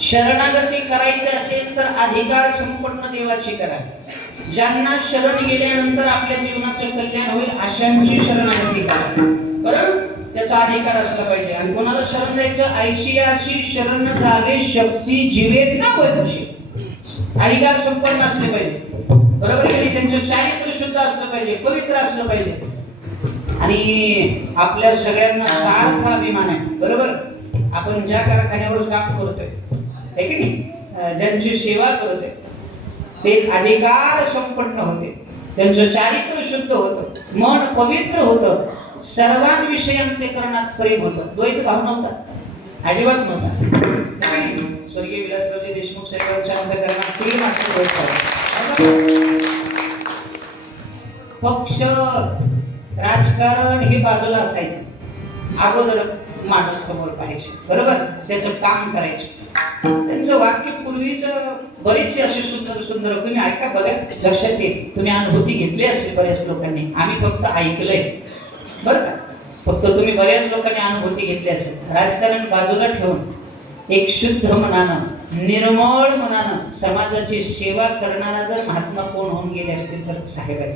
शरणागती करायची असेल तर अधिकार संपन्न देवाची करा. ज्यांना शरण गेल्यानंतर आपल्या जीवनाचं कल्याण होईल अशांची शरणागती करा. कारण त्याचा अधिकार असला पाहिजे. आणि कोणाला शरण द्यायचं? ऐशी अशी शरण जावे शक्ती जीवे न वंची अधिकार संपन्न असले पाहिजे. बरोबर आहे त्यांचं चारित्र्य शुद्ध असलं पाहिजे पवित्र असलं पाहिजे. आणि आपल्या सगळ्यांना सार्थ अभिमान आहे. बरोबर? आपण ज्या कारखान्यावर काम करतोय है की नाही? ज्यांची सेवा करतोय ते अधिकार संपन्न होते. त्यांचं चारित्र्य शुद्ध होतं मन पवित्र होतं. सर्वांविषयी अंत्यकरणात प्रेम होतं. द्वैत भाव नव्हता. अजिबात नव्हता. स्वर्गीय विलासराव देशमुख त्यांना प्रेम असं द्वैत पक्ष राजकारण हे बाजूला असायचे. अगोदर माणूस समोर पाहिजे बरोबर? त्याचं काम करायचे. त्यांचं वाक्य पूर्वीच बरेचसे असे सुंदर सुंदर तुम्ही ऐका बघा. लक्षात येईल तुम्ही अनुभूती घेतली असेल बऱ्याच लोकांनी. आम्ही फक्त ऐकलंय. बरं का? फक्त तुम्ही बऱ्याच लोकांनी अनुभूती घेतली असेल. राजकारण बाजूला ठेवून एक शुद्ध मनानं निर्मळ मनानं समाजाची सेवा करणारा जर महात्मा कोण होऊन गेले असतील तर साहेब आहे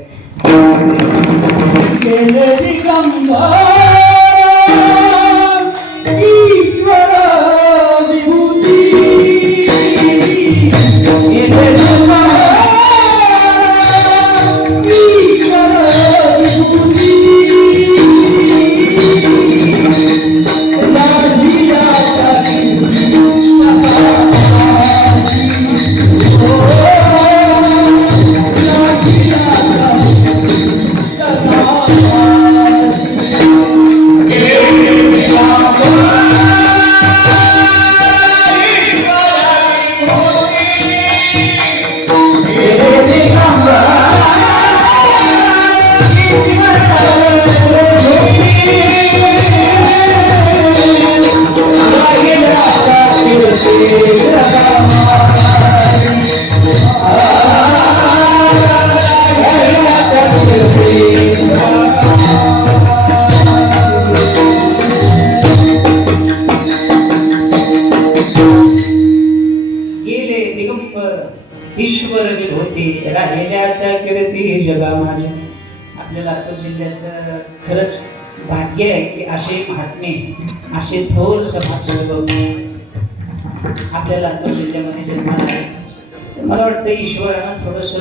आपल्या लातूर जिल्ह्यामध्ये जन्माला आहे मला वाटतं ईश्वरानं थोडस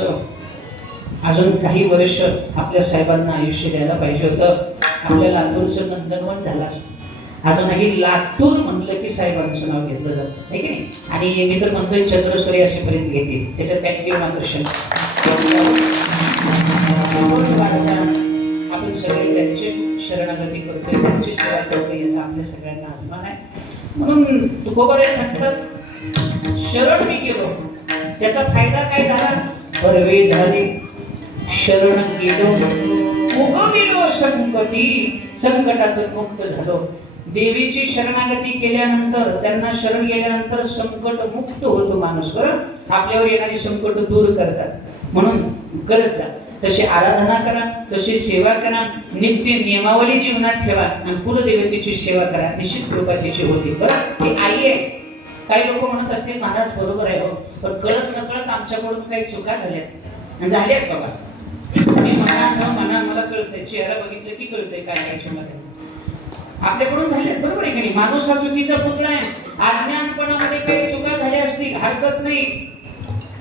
अजून काही वर्ष आपल्या साहेबांना आयुष्य द्यायला पाहिजे होतं. आपल्या लातूरचं नंदनवन झालं असतं. अजूनही लातूर म्हणलं की साहेबांचं नाव घेतलं जातं. आहे? की नाही आणि मी तर म्हणतोय चंद्रस्वरी असेपर्यंत घेतील त्याच्यात त्यांचे मार्गदर्शन. आपण सगळे त्यांचे शरणागती करतोय त्यांची सेवा करतोय याचा आपल्या सगळ्यांना अभिमान आहे. म्हणून तुकोबारे सांगतात शरण मी गेलो. त्याचा फायदा काय झाला? बरवे झाले. शरण गेलो उगमिलो संकटी. संकटातून मुक्त झालो. देवीची शरणागती केल्यानंतर त्यांना शरण गेल्यानंतर संकट मुक्त होतो माणूस बरं? आपल्यावर येणारी संकट दूर करतात. म्हणून करत जा तशी आराधना करा तशी सेवा करा नित्य नियमावली जीवनात ठेवा आणि कुलदेवतेची सेवा करा. निश्चित कृपा तिची होती बरं? ती आई आहे. काही लोक म्हणत असतील महाराज बरोबर आहे हो पण कळत न कळत आमच्याकडून काही चुका झाल्यात झाल्यात बघा. मी म्हणा न म्हणा मला कळतंय चेहरा बघितलं की कळतंय काय काय क्षमता आपल्याकडून झाल्यात बरोबर आहे की नाही? माणूस हा चुकीचा पुतळा आहे. अज्ञानपणामध्ये काही चुका झाल्या असतील हरकत नाही.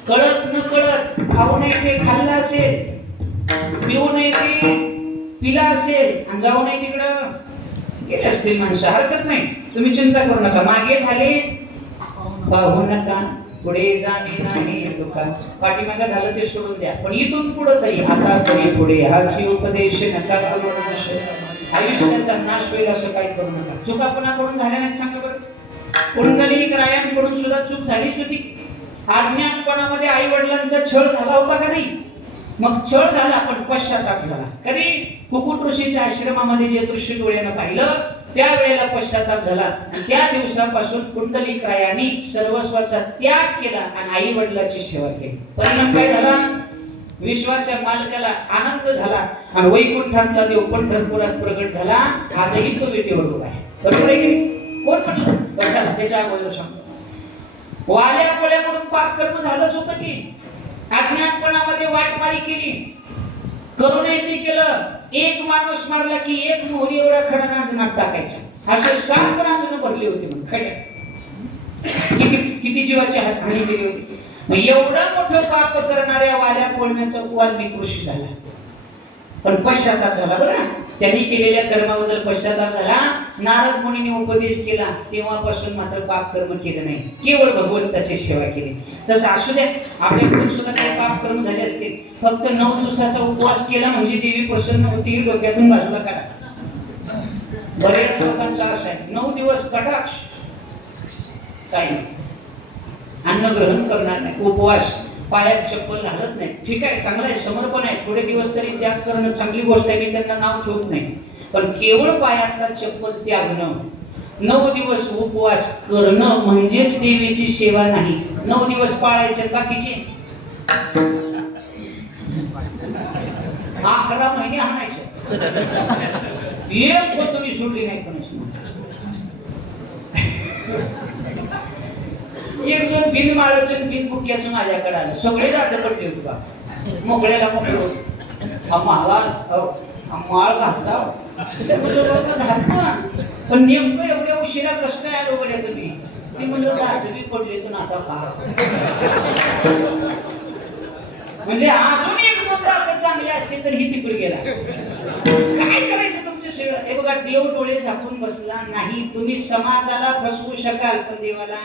कळत न कळत खाऊ नये ते खाल्लं असेल पिऊ नये ते पिला असेल आणि जाऊ नये तिकडं गेले असतील माणसं. हरकत नाही. तुम्ही चिंता करू नका. मागे झाले पाहू नका पुढे जाणे नाही दुकान झालं ते सोडून द्या. पण इथून पुढे तरी आता तरी पुढे. हाची उपदेश नका करू नाश. आयुष्याचा नाश होईल असं काही करू नका. चुका कोणाकडून झाल्या नाही सांगा बरं? कुंडली रायांकडून सुद्धा चूक झालीच होती. अज्ञानपणामध्ये आई वडिलांचा छळ झाला होता का नाही? मग छळ झाला पण पश्चाताप झाला. कधी कुकुट ऋषीच्या आश्रमामध्ये जे दृश्य डोळ्यानं पाहिलं त्यावेळेला पश्चाताप झाला. आणि त्या दिवसापासून कुंडलिक रायाने सर्वस्वाचा त्याग केला आणि आई वडिलाची सेवा केली. परिणाम काय झाला? विश्वाच्या मालकाला आनंद झाला. आणि वैकुंठातला देव पंढरपुरात प्रगट झाला. आजही तो विटेवर उभा आहे. बरोबर आहे की कोण म्हटलं? चला त्याच्या अगोदर सांगतो. वाल्या पार कर्म झालंच होतं की. अज्ञानपणामध्ये वाटमारी केली. करुणेने केलं एक माणूस मारला की एक मोहरी एवढा खडा नांजनात टाकायचा. असे सात रांजणं भरली होती म्हणून खड्या. किती किती जीवाची हात हानी केली होती. मग एवढं मोठं पाप करणाऱ्या वाल्या पोळण्याचा वाल्मी कृषी झाला. पण पश्चाताप झाला बरं. त्यांनी केलेल्या कर्माबद्दल पश्चाताप झाला. नारद मुनीने उपदेश केला. तेव्हापासून मात्र पाप कर्म केलं नाही. केवळ भगवंताची सेवा केली. तसं असू द्या. आपल्याकडून सुद्धा काही पाप कर्म झाले असते. फक्त नऊ दिवसाचा उपवास केला म्हणजे देवी प्रसन्न होती. ही डोक्यातून बाजूला काढा. बऱ्याच लोकांचा असं आहे. नऊ दिवस कटाक्ष. काही नाही. अन्न ग्रहण करणार नाही. उपवास. पायात चप्पल घालत नाही. ठीक आहे चांगलं आहे समर्पण आहे. थोडे दिवस तरी त्याग करणं चांगली गोष्ट आहे मी त्यांना नाव ठेवत नाही. पण केवळ पायातला चप्पल त्यागणं नऊ दिवस उपवास करणं म्हणजेच देवीची सेवा नाही. नऊ दिवस पाळायचे बाकीचे. अकरा महिने आणायचे. एक तुम्ही सोडली नाही कोणाची. एक जण बिन माळाचं बिन बुक्याचं माझ्याकडे आलं. सगळे जात पडले होते बा मोकळ्याला मोकळ माळा माळ हो. घालता पण नेमकं एवढ्या उशिरा कसं काय आलो गड्या तुम्ही? ते म्हणलं रात्री पडले तर आता पहा. म्हणजे अजून एक दोन दात चांगले असते तर ही तिकडे गेला. काय करायचं तुमच्या सेवा हे बघा देव डोळे झाकून बसला नाही. तुम्ही समाजाला फसवू शकाल पण देवाला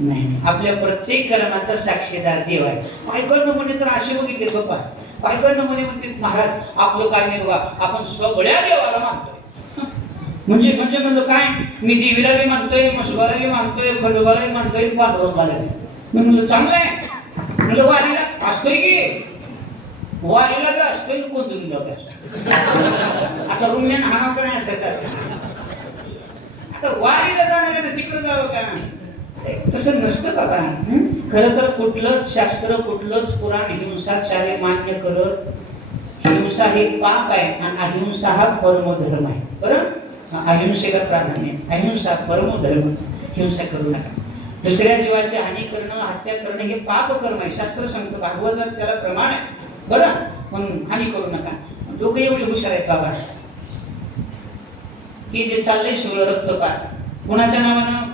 नाही आपल्या प्रत्येक कर्माचा साक्षीदार देव आहे. बायकांना नमुने तर असे बघितले गप्पा पायकर नमुने म्हणते महाराज आपलं काय नाही बघा. आपण सगळ्या देवाला मानतोय. म्हणजे म्हणजे म्हणलं काय? मी देवीला बी मानतोय मसुबाला बी मानतोय खंडोबाला बी मानतोय पांडुरंगाला बी. मी म्हणलं चांगलं आहे. म्हणलं वारीला असतोय की? वारीला बी असतोय कोण बी असतोय? आता रुम्यान हाणावं नाही असायचं? आता वारीला जाणार आहे तिकडे जावं का? तसं नसतं बाबा हं? खरं तर कुठलंच शास्त्र कुठलंच पुराण हिंसाचार्य मान्य करत हिंसा हे पाप आहे आणि अहिंसा हा परमधर्म आहे. बरं? अहिंसेला प्राधान्य. अहिंसा परमधर्म. हिंसा करू नका. दुसऱ्या जीवाची हानी करणं हत्या करणं हे पाप कर्म आहे. शास्त्र सांगतं भागवतात त्याला प्रमाण आहे. बरं? पण हानी करू नका. लोक एवढे हुशार आहेत बाबा. की जे चाललंय सगळं रक्तपात कुणाच्या नावानं?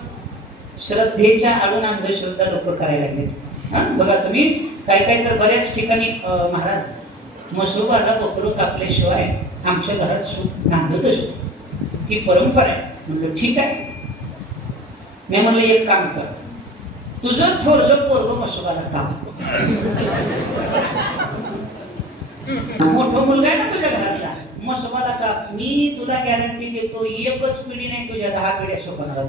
श्रद्धेच्या आडून अंधश्रद्धा लोक करायला लागले हा? बघा तुम्ही काय काय तर बऱ्याच ठिकाणी महाराज मसोबाला बकरं कापल्याशिवाय आमच्या घरात सुख नांदतच ही परंपरा आहे. म्हटलं ठीक आहे. मी म्हणलं एक काम कर. तुझं थोरलं पोरग मसोबाला काम मोठं मुलगा आहे ना तुझ्या घरात? समाला का? मी तुला गॅरंटी देतो एकच पिढी नाही तुझ्या दहा पिढ्या शोभणार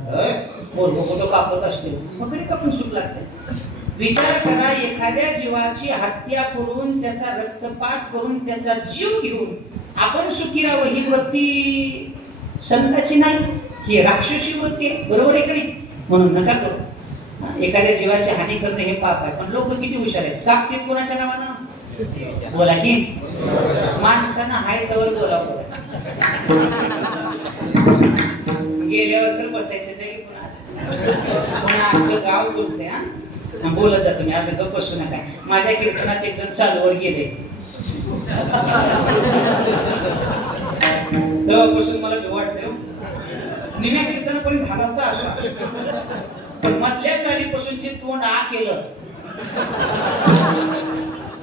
पोरग कुठं कापत असते मग कापून सुख लागते. विचार करा एखाद्या जीवाची हत्या करून त्याचा रक्तपात करून त्याचा जीव घेऊन आपण सुखी राहावं ही वृत्ती संताची नाही ही राक्षसी वृत्ती आहे. बरोबर आहे की नाही? म्हणून नका करू. एखाद्या जीवाची हानी करणं हे पाप आहे. पण लोक किती हुशार आहेत. कापतील कोणाच्या नावानं? बोला की. माणसानं हाय तवर बोला गेल्यावर तर बसायचं तरी पुन्हा आमचं गाव बोलते हा. बोलत जा तुम्ही असं गप्प बसू नका. माझ्या कीर्तनात एक जण चालूवर गेले. तेव्हापासून मला वाटतं वाटते हो. निम्या कीर्तन पण घालवता असं? मधल्या चालीपासून जे तोंड आ केलं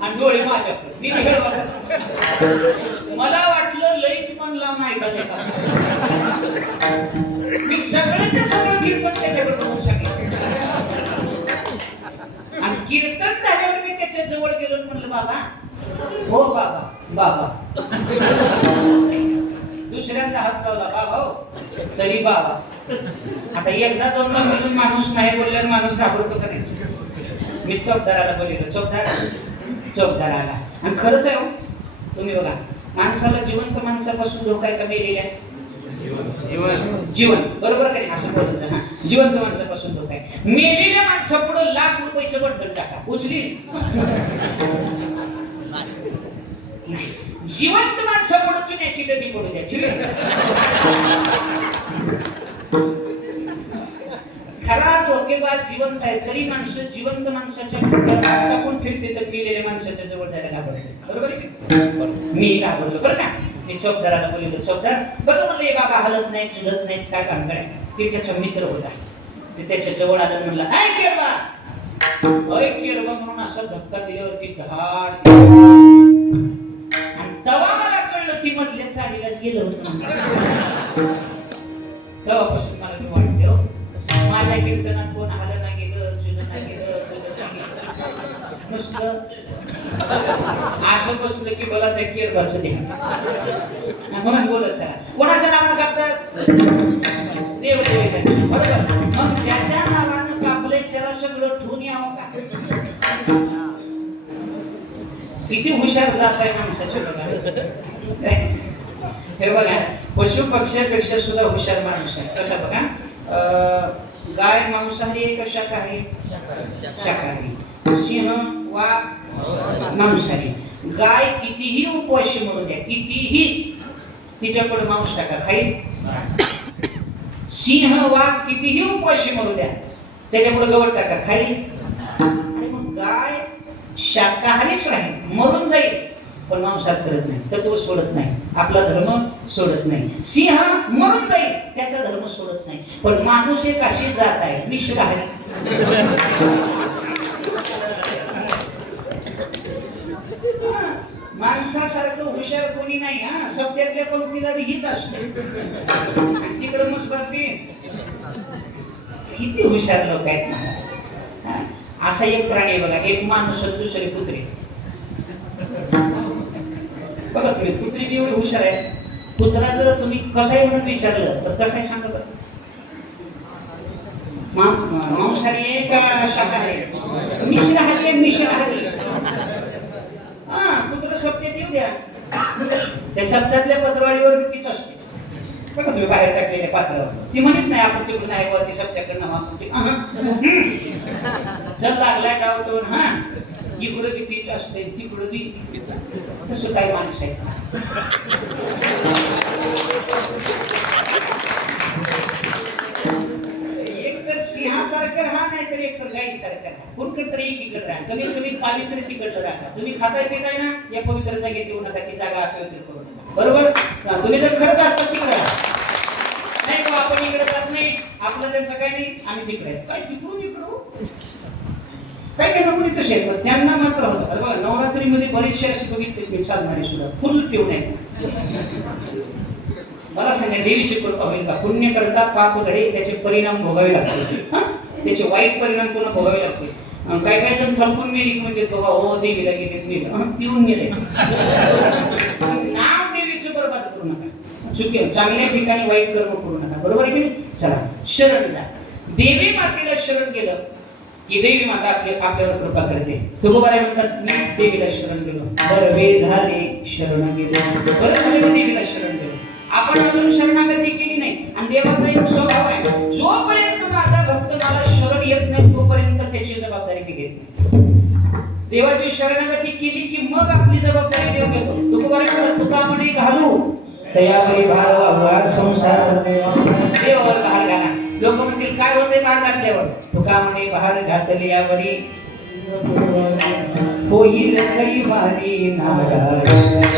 आणि डोळे माझ्याकडे. मी तिकडे बघत. मला वाटलं लईच म्हणला लावून का मी सगळ्याच्या सगळं कीर्तन त्याच्याकडे बघू शकले आणि कीर्तन झाल्यावर मी त्याच्याजवळ गेलो म्हणलं बाबा हो बाबा बाबा. दुसऱ्यांदा हात लावला बाबा हो तरी बाबा. आता एकदा दोनदा म्हणून माणूस नाही बोलल्यावर माणूस घाबरतो का नाही? मी चौकदाराला बोललो चौकदार चौकदार आला आणि खरंच आहे हो तुम्ही बघा माणसाला जिवंत माणसापासून धोका आहे का मेलेल्या जीवन. जीवन बरोबर का नाही? असं बोलत हा. जिवंत माणसापासून तो काय मेलेल्या माणसापुढं लाख रुपयाचं बंडल टाका. उचली नाही. जिवंत माणसापुढं चुन्याची नदी पडू द्या. ठीक जिवंत आहे तरी माणसं जिवंत माणसाच्या टाकून फिरते तर गेलेल्या माणसाच्या जवळ जायला घाबरते बरोबर आहे मी घाबरलो बरं का? मी चौकदाराला बोललो चौकदार बघा म्हणलं हे बाबा हलत नाही चुलत नाही काय काम कराय ते त्याचा मित्र होता. ते त्याच्याजवळ आलं म्हणलं ऐक केरबा ऐक केरबा म्हणून असा धक्का दिल्यावरती धाड असं बसलं की मला त्या केरबाचं द्या. म्हणून बोलत चला कोणाच्या नावानं कापतात? देव देवतांची बरोबर. मग ज्याच्या नावानं कापलंय त्याला सगळं ठेवून यावं का? किती हुशार जात आहे माणसाचे बघा हे बघा पशु पक्ष्यापेक्षा सुद्धा हुशार माणूस आहे. कसं बघा? अं, गाय मांसाहारी आहे? का शाकाहारी. शाकाहारी. सिंह वाघ मांसाहारी. गाय कितीही उपवाशी म्हणू द्या कितीही तिच्याकडे मांस टाका खाईल सिंह वाघ कितीही उपवाशी म्हणू द्या त्याच्यापुढे गवत टाका खाईल आणि मग गाय शाकाहारीच राहील मरून जाईल पण मांसाहार करत नाही तत्व सोडत नाही आपला धर्म सोडत नाही. सिंह मरून जाईल त्याचा धर्म सोडत नाही पण माणूस एक अशी जात आहे मिश्राहारी हा, माणसासारखं हुशार कोणी नाही हा. सत्यातल्या पंक्तीला हीच असते. तिकडे मुसबाबी किती हुशार लोक आहेत ना. असा एक प्राणी आहे बघा एक माणूस दुसरे कुत्रे. बघा तुम्ही कुत्री बी एवढी हुशार आहे कुत्रा जर तुम्ही कसाही म्हणून विचारलं तर कसाही सांगत मांसाहारी आहे का शाकाहारी आहे? हल्ले मिश्र हल्ले हा देऊ द्या. त्या शब्दातल्या पत्रवाळीवर तीच असते. बघा तुम्ही बाहेर टाकलेले पात्र. ती म्हणत नाही आपण तिकडून आहे वर ती सप्त्याकडनं आपण जर लागला डावतो हा. इकडं बी तीच असते तिकडं बी. तसं काही माणसं आहे सारखं राहा नाही तर एक तर गाईसारखं राहा कोणकडे तरी एकीकडे राहा कमीत कमी पावित्र्य तिकडलं राहा तुम्ही खाताय पिताय ना? या पवित्र जागेत येऊ नका ती जागा अपवित्र करू नका बरोबर? तुम्ही जर खरंच असतात तिकडे नाही तो आपण इकडे जात नाही आपलं त्यांचं काय नाही आम्ही तिकडे काय तिकडून इकडू काय काय नको तसे पण त्यांना मात्र होतं. अरे बघा नवरात्रीमध्ये बरेचसे असे बघितले मी साधणारे सुद्धा. फुल पिऊन आहेत मला सांगा देवीची कृपा होईल का? पुण्य करता पाप घडे त्याचे परिणाम भोगावे लागतील. हा? त्याचे वाईट परिणाम पुन्हा भोगावे लागतील. अं, काय काय जण ठरपून गेली म्हणजे बघा हो देवीला गेले गेले पिऊन गेले. नाव देवीचं बरबाद करू नका. चुकी चांगल्या ठिकाणी वाईट कर्म करू नका. बरोबर आहे की नाही? चला शरण जा. देवी मातेला शरण गेलं की देवी माता आपली आपल्याला कृपा करते. तुकोबारे म्हणतात मी देवीला शरण गेलो बरं वे झाले शरण गेलो. बरं झाले मी देवीला शरण गेलो आपण अजून शरणागती केली नाही. आणि देवाचा एक स्वभाव आहे. जोपर्यंत येत नाही तोपर्यंत त्याची जबाबदारी मी घेत देवाची शरणागती केली की मग आपली जबाबदारी देव घेतो. तुकोबारे म्हणतात तुका म्हणे घालू? तयावरी भार वाहवार संसार देवावर भार घाला. लोक म्हणतील काय होते भार घातल्यावर? तुका म्हणे भार घातले यावरी? होईल काही भारी नारायण